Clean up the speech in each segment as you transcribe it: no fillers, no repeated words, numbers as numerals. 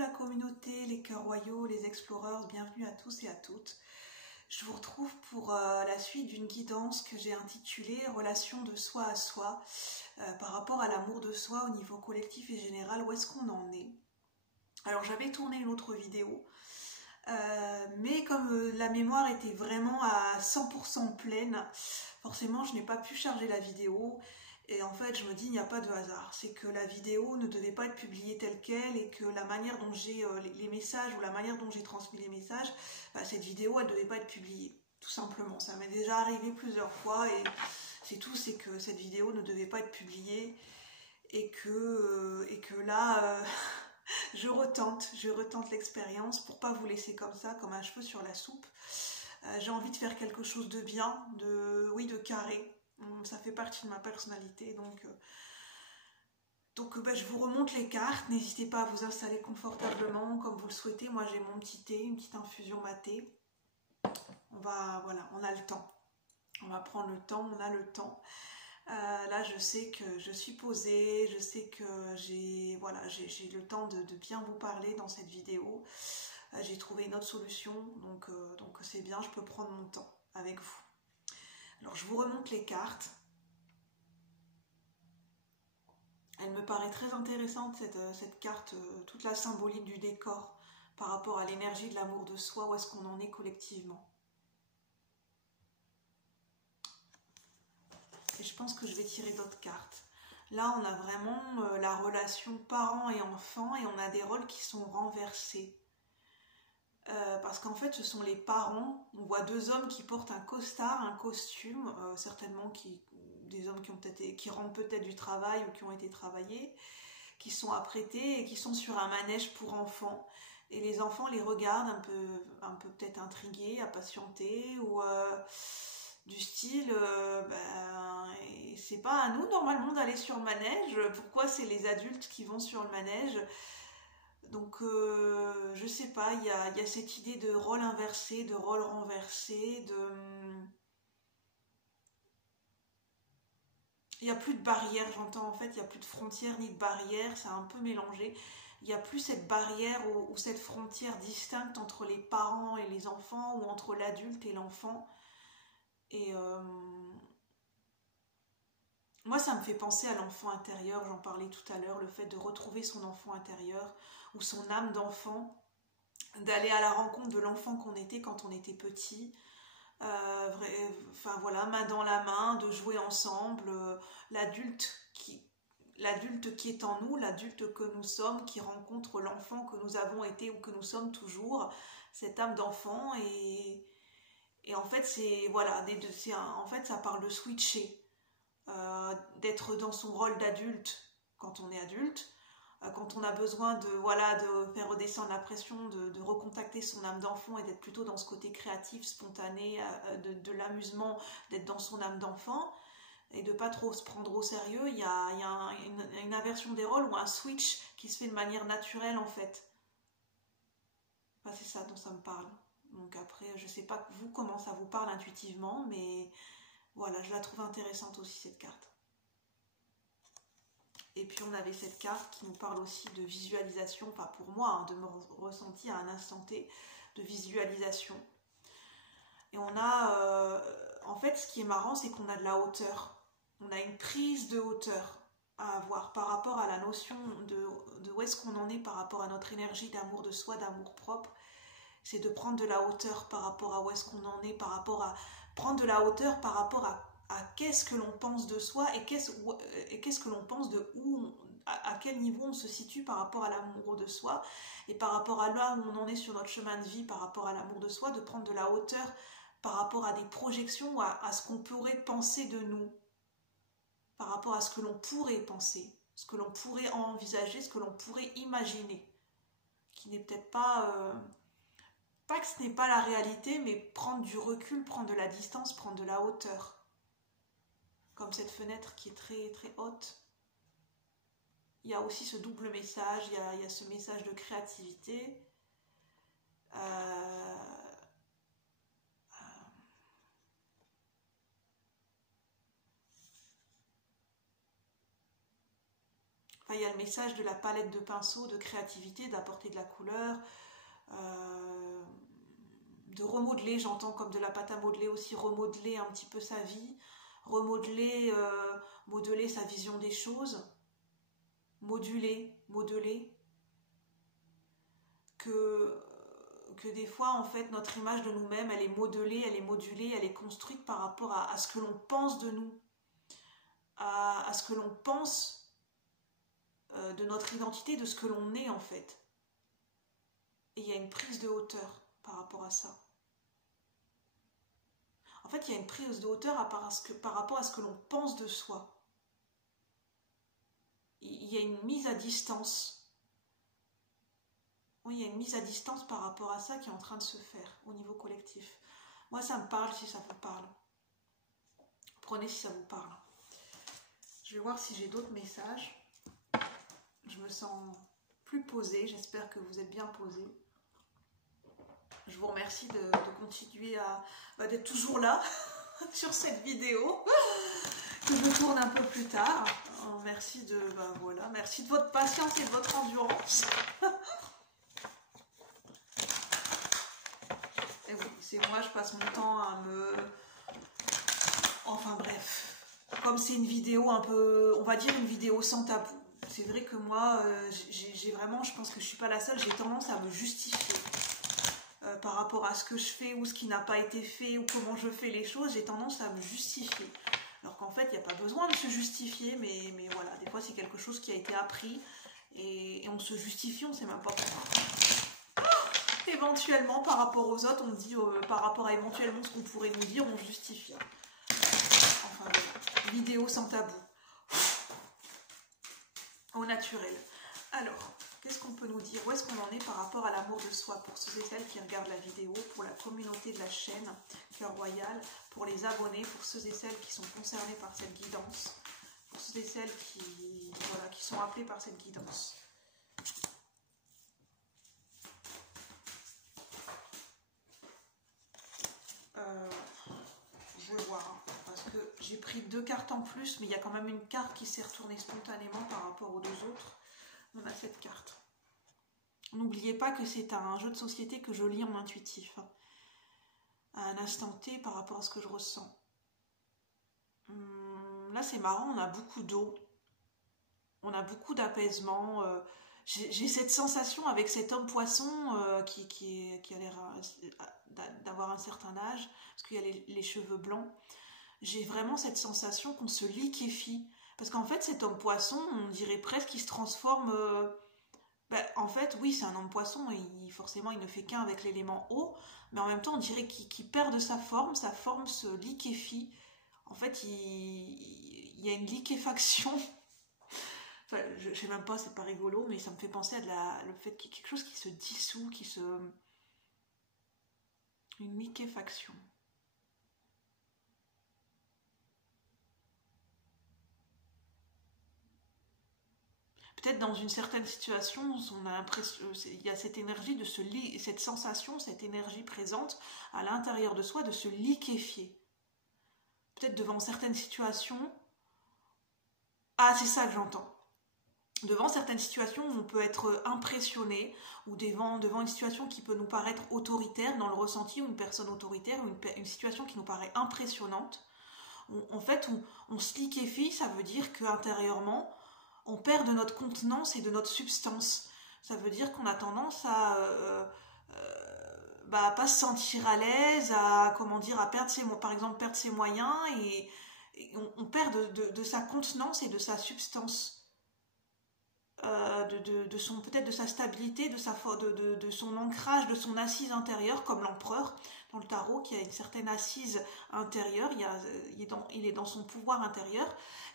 la communauté, les cœurs royaux, les explorers, bienvenue à tous et à toutes. Je vous retrouve pour la suite d'une guidance que j'ai intitulée « Relation de soi à soi » par rapport à l'amour de soi au niveau collectif et général, où est-ce qu'on en est? Alors j'avais tourné une autre vidéo, mais comme la mémoire était vraiment à 100% pleine, forcément je n'ai pas pu charger la vidéo. Et en fait, je me dis, il n'y a pas de hasard. C'est que la vidéo ne devait pas être publiée telle qu'elle et que la manière dont j'ai les messages ou la manière dont j'ai transmis les messages, cette vidéo, elle ne devait pas être publiée. Tout simplement. Ça m'est déjà arrivé plusieurs fois et c'est tout, c'est que cette vidéo ne devait pas être publiée et que là, je retente l'expérience pour pas vous laisser comme ça, comme un cheveu sur la soupe. J'ai envie de faire quelque chose de bien, de carré. Ça fait partie de ma personnalité, donc je vous remonte les cartes. N'hésitez pas à vous installer confortablement comme vous le souhaitez. Moi j'ai mon petit thé, une petite infusion maté. Voilà, on a le temps. On va prendre le temps, on a le temps. Là je sais que je suis posée, je sais que j'ai le temps de bien vous parler dans cette vidéo. J'ai trouvé une autre solution, donc c'est bien, je peux prendre mon temps avec vous. Alors je vous remonte les cartes. Elle me paraît très intéressante cette carte, toute la symbolique du décor par rapport à l'énergie de l'amour de soi, où est-ce qu'on en est collectivement. Et je pense que je vais tirer d'autres cartes. Là on a vraiment la relation parent et enfant et on a des rôles qui sont renversés. Parce qu'en fait ce sont les parents, on voit deux hommes qui portent un costard, un costume, certainement des hommes qui rentrent peut-être du travail ou qui ont été travaillés, qui sont apprêtés et qui sont sur un manège pour enfants. Et les enfants les regardent un peu peut-être intrigués, impatientés, ou du style, c'est pas à nous normalement d'aller sur le manège, pourquoi c'est les adultes qui vont sur le manège? Donc, je sais pas, il y a cette idée de rôle inversé, de rôle renversé, il n'y a plus de barrière, j'entends en fait, il n'y a plus de frontières ni de barrières, c'est un peu mélangé. Il n'y a plus cette barrière ou cette frontière distincte entre les parents et les enfants ou entre l'adulte et l'enfant. Et moi, ça me fait penser à l'enfant intérieur, j'en parlais tout à l'heure, le fait de retrouver son enfant intérieur ou son âme d'enfant, d'aller à la rencontre de l'enfant qu'on était quand on était petit, main dans la main, de jouer ensemble, l'adulte qui est en nous, l'adulte que nous sommes, qui rencontre l'enfant que nous avons été ou que nous sommes toujours, cette âme d'enfant, et en fait en fait ça parle de switcher, d'être dans son rôle d'adulte quand on est adulte, quand on a besoin de faire redescendre la pression, de recontacter son âme d'enfant et d'être plutôt dans ce côté créatif, spontané, de l'amusement, d'être dans son âme d'enfant et de pas trop se prendre au sérieux. Il y a une inversion des rôles ou un switch qui se fait de manière naturelle en fait. Enfin, c'est ça dont ça me parle. Donc après, je sais pas vous comment ça vous parle intuitivement, mais voilà, je la trouve intéressante aussi cette carte. Et puis on avait cette carte qui nous parle aussi de visualisation, enfin pour moi, de me ressentir à un instant T, de visualisation. Et on a, en fait ce qui est marrant, c'est qu'on a de la hauteur. On a une prise de hauteur à avoir par rapport à la notion de où est-ce qu'on en est par rapport à notre énergie d'amour de soi, d'amour propre. C'est de prendre de la hauteur par rapport à où est-ce qu'on en est, par rapport à prendre de la hauteur par rapport à qu'est-ce que l'on pense de soi et qu'est-ce que l'on pense de à quel niveau on se situe par rapport à l'amour de soi et par rapport à là où on en est sur notre chemin de vie par rapport à l'amour de soi, de prendre de la hauteur par rapport à des projections, à ce qu'on pourrait penser de nous, par rapport à ce que l'on pourrait penser, ce que l'on pourrait envisager, ce que l'on pourrait imaginer, qui n'est peut-être pas que ce n'est pas la réalité, mais prendre du recul, prendre de la distance, prendre de la hauteur. Comme cette fenêtre qui est très très haute. Il y a aussi ce double message, il y a ce message de créativité. Enfin, il y a le message de la palette de pinceaux, de créativité, d'apporter de la couleur, de remodeler, j'entends comme de la pâte à modeler aussi, remodeler un petit peu sa vie, remodeler, modeler sa vision des choses, modeler, que des fois, en fait, notre image de nous-mêmes, elle est modelée, elle est modulée, elle est construite par rapport à ce que l'on pense de nous, à ce que l'on pense de notre identité, de ce que l'on est, en fait. Et il y a une prise de hauteur par rapport à ça. En fait, il y a une prise de hauteur par rapport à ce que l'on pense de soi. Il y a une mise à distance. Oui, il y a une mise à distance par rapport à ça qui est en train de se faire au niveau collectif. Moi, ça me parle si ça vous parle. Prenez si ça vous parle. Je vais voir si j'ai d'autres messages. Je me sens plus posée. J'espère que vous êtes bien posés. Je vous remercie de continuer d'être toujours là sur cette vidéo que je tourne un peu plus tard. Merci merci de votre patience et de votre endurance. Et oui, c'est moi, je passe mon temps à me... Enfin bref, comme c'est une vidéo un peu, on va dire une vidéo sans tabou. C'est vrai que moi, j'ai vraiment, je pense que je suis pas la seule, j'ai tendance à me justifier. Par rapport à ce que je fais ou ce qui n'a pas été fait ou comment je fais les choses, j'ai tendance à me justifier. Alors qu'en fait, il n'y a pas besoin de se justifier, mais voilà, des fois c'est quelque chose qui a été appris et on se justifie, on ne sait même pas pourquoi. Éventuellement, par rapport aux autres, on dit, par rapport à éventuellement ce qu'on pourrait nous dire, on justifie. Enfin voilà, vidéo sans tabou. Au naturel. Alors... qu'est-ce qu'on peut nous dire? Où est-ce qu'on en est par rapport à l'amour de soi pour ceux et celles qui regardent la vidéo, pour la communauté de la chaîne Cœur Royal, pour les abonnés, pour ceux et celles qui sont concernés par cette guidance, pour ceux et celles qui sont appelés par cette guidance. Je vais voir, hein, parce que j'ai pris 2 cartes en plus, mais il y a quand même une carte qui s'est retournée spontanément par rapport aux 2 autres. On a cette carte. N'oubliez pas que c'est un jeu de société que je lis en intuitif, hein, à un instant T par rapport à ce que je ressens. Là c'est marrant, on a beaucoup d'eau, on a beaucoup d'apaisement. J'ai cette sensation avec cet homme poisson qui a l'air d'avoir un certain âge, parce qu'il y a les cheveux blancs. J'ai vraiment cette sensation qu'on se liquéfie. Parce qu'en fait, cet homme poisson, on dirait presque qu'il se transforme... en fait, oui, c'est un homme poisson, et forcément, il ne fait qu'un avec l'élément eau, mais en même temps, on dirait qu'il perd de sa forme se liquéfie. En fait, il y a une liquéfaction. Enfin, je sais même pas, c'est pas rigolo, mais ça me fait penser à le fait qu'il y a quelque chose qui se dissout, une liquéfaction. Peut-être dans une certaine situation, on a l'impression, il y a cette énergie cette sensation, cette énergie présente à l'intérieur de soi de se liquéfier. Peut-être devant certaines situations. Ah, c'est ça que j'entends. Devant certaines situations où on peut être impressionné, ou devant une situation qui peut nous paraître autoritaire dans le ressenti, ou une personne autoritaire, ou une situation qui nous paraît impressionnante. En fait, on se liquéfie, ça veut dire qu'intérieurement, on perd de notre contenance et de notre substance. Ça veut dire qu'on a tendance à pas se sentir à l'aise, à perdre par exemple perdre ses moyens, et on perd de sa contenance et de sa substance, peut-être de sa stabilité, de son ancrage, de son assise intérieure, comme l'empereur dans le tarot qui a une certaine assise intérieure. Il est dans son pouvoir intérieur,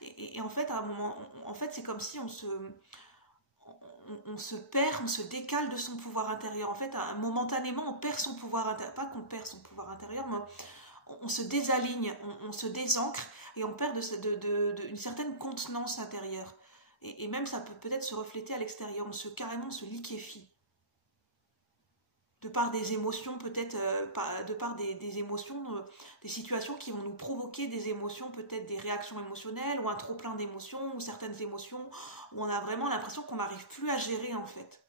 et en fait à un moment, c'est comme si on se perd, on se décale de son pouvoir intérieur. En fait, momentanément, on perd son pouvoir intérieur. Pas qu'on perd son pouvoir intérieur, mais on se désaligne, on se désancre, et on perd une certaine contenance intérieure. Et même ça peut peut-être se refléter à l'extérieur. Carrément, on se liquéfie de par des émotions, peut-être, de par des émotions, des situations qui vont nous provoquer des émotions, peut-être des réactions émotionnelles, ou un trop-plein d'émotions, ou certaines émotions, où on a vraiment l'impression qu'on n'arrive plus à gérer, en fait.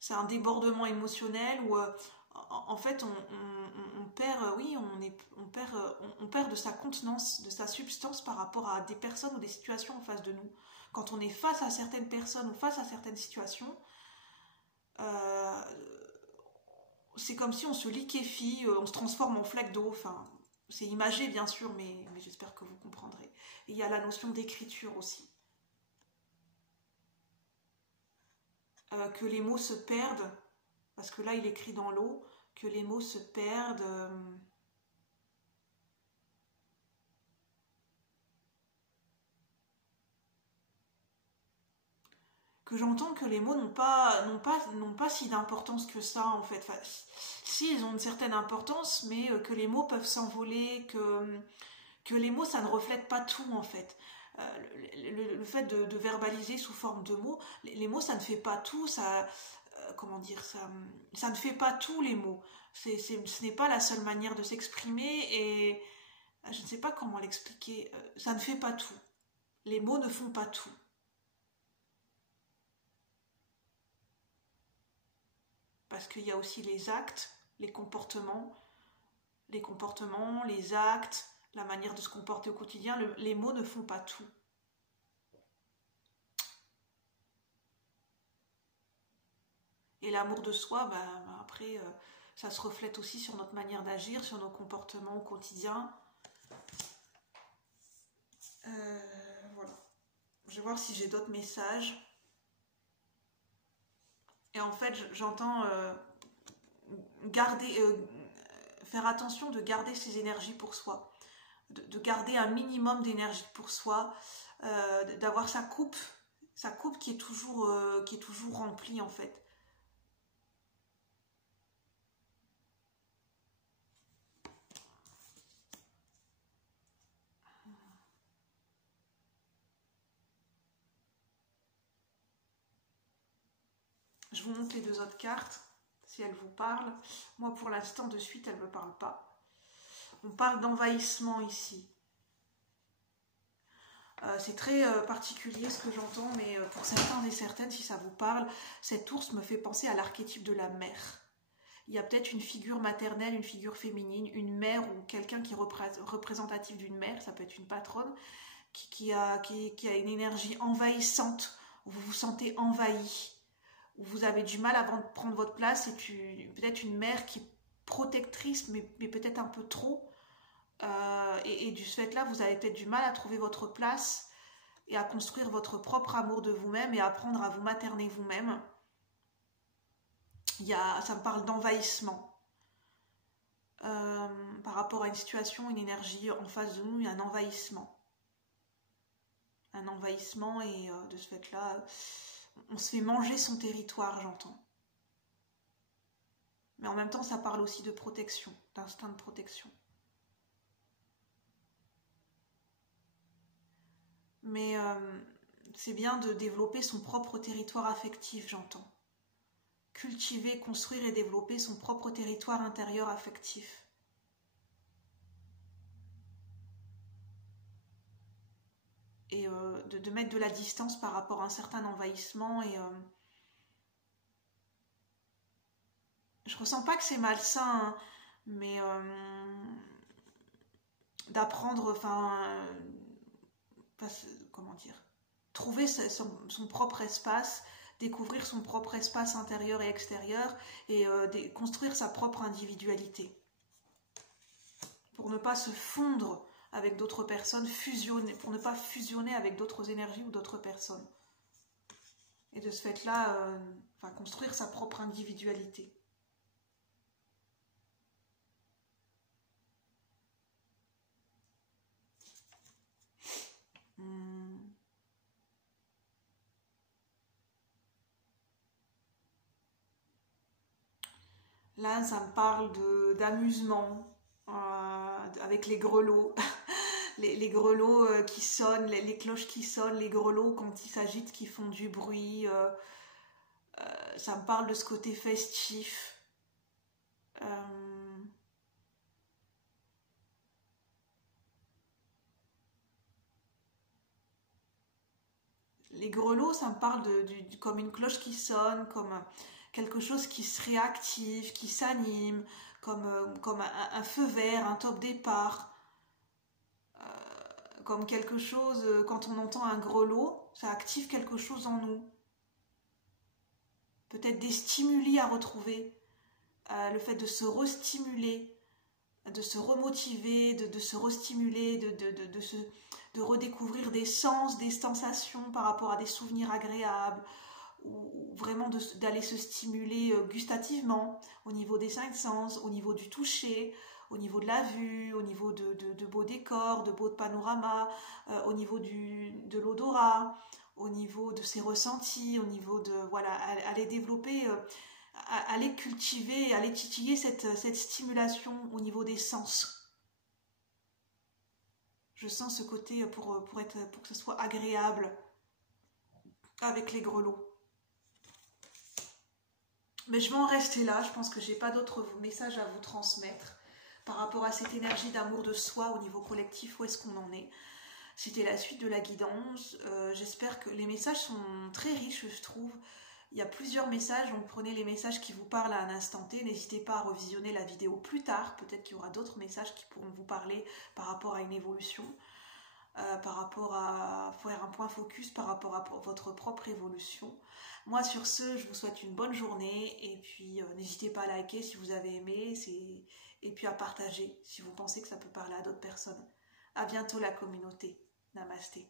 C'est un débordement émotionnel où, en fait, on perd, oui, on perd de sa contenance, de sa substance par rapport à des personnes ou des situations en face de nous. Quand on est face à certaines personnes ou face à certaines situations, c'est comme si on se liquéfie, on se transforme en flaque d'eau. Enfin, c'est imagé bien sûr, mais j'espère que vous comprendrez. Et il y a la notion d'écriture aussi. Que les mots se perdent, parce que là il écrit dans l'eau, que les mots se perdent. Que j'entends que les mots n'ont pas si d'importance que ça, en fait. Enfin, si, ils ont une certaine importance, mais que les mots peuvent s'envoler, que les mots, ça ne reflète pas tout, en fait. Le fait de verbaliser sous forme de mots, les mots, ça ne fait pas tout, ça... comment dire, ça ne fait pas tout, les mots. Ce n'est pas la seule manière de s'exprimer, et je ne sais pas comment l'expliquer. Ça ne fait pas tout. Les mots ne font pas tout. Parce qu'il y a aussi les actes, les comportements, les actes, la manière de se comporter au quotidien. Les mots ne font pas tout. Et l'amour de soi, après, ça se reflète aussi sur notre manière d'agir, sur nos comportements au quotidien. Voilà. Je vais voir si j'ai d'autres messages. Et en fait, j'entends faire attention de garder ses énergies pour soi, de garder un minimum d'énergie pour soi, d'avoir sa coupe qui est toujours remplie, en fait. Je vous montre les deux autres cartes, si elles vous parlent. Moi, pour l'instant, de suite, elles ne me parlent pas. On parle d'envahissement ici. C'est très particulier ce que j'entends, mais pour certains et certaines, si ça vous parle, cet ours me fait penser à l'archétype de la mère. Il y a peut-être une figure maternelle, une figure féminine, une mère ou quelqu'un qui est représentatif d'une mère, ça peut être une patronne, qui a une énergie envahissante, où vous vous sentez envahi, où vous avez du mal à prendre votre place, et peut-être une mère qui est protectrice, mais peut-être un peu trop, et du fait là, vous avez peut-être du mal à trouver votre place, et à construire votre propre amour de vous-même, et apprendre à vous materner vous-même. Ça me parle d'envahissement. Par rapport à une situation, une énergie en face de nous, il y a un envahissement. Un envahissement, et de ce fait-là, on se fait manger son territoire, j'entends. Mais en même temps, ça parle aussi de protection, d'instinct de protection. Mais c'est bien de développer son propre territoire affectif, j'entends. Cultiver, construire et développer son propre territoire intérieur affectif. Et de mettre de la distance par rapport à un certain envahissement, et je ressens pas que c'est malsain, hein, mais d'apprendre, comment dire, trouver son propre espace, découvrir son propre espace intérieur et extérieur, et construire sa propre individualité. Pour ne pas se fondre avec d'autres personnes, pour ne pas fusionner avec d'autres énergies ou d'autres personnes. Et de ce fait-là, construire sa propre individualité. Là, ça me parle d'amusement, avec les grelots. Les grelots qui sonnent, les cloches qui sonnent, les grelots quand ils s'agitent, qui font du bruit. Ça me parle de ce côté festif. Les grelots, ça me parle comme une cloche qui sonne, comme quelque chose qui se réactive, qui s'anime, comme un feu vert, un top départ, comme quelque chose, quand on entend un grelot, ça active quelque chose en nous. Peut-être des stimuli à retrouver, le fait de se restimuler, de se remotiver, de se restimuler, de redécouvrir des sens, des sensations par rapport à des souvenirs agréables, ou vraiment d'aller se stimuler gustativement au niveau des cinq sens, au niveau du toucher, au niveau de la vue, au niveau de beaux décors, de beaux panoramas, au niveau de l'odorat, au niveau de ses ressentis, au niveau de, voilà, aller développer, aller cultiver, aller titiller cette stimulation au niveau des sens. Je sens ce côté pour que ce soit agréable avec les grelots. Mais je vais en rester là, je pense que j'ai pas d'autres messages à vous transmettre par rapport à cette énergie d'amour de soi au niveau collectif, où est-ce qu'on en est. C'était la suite de la guidance. J'espère que les messages sont très riches, je trouve. Il y a plusieurs messages, donc prenez les messages qui vous parlent à un instant T. N'hésitez pas à revisionner la vidéo plus tard. Peut-être qu'il y aura d'autres messages qui pourront vous parler par rapport à une évolution, par rapport à faire un point focus par rapport à votre propre évolution. Moi, sur ce, je vous souhaite une bonne journée. Et puis, n'hésitez pas à liker si vous avez aimé. Et puis à partager si vous pensez que ça peut parler à d'autres personnes. À bientôt la communauté. Namasté.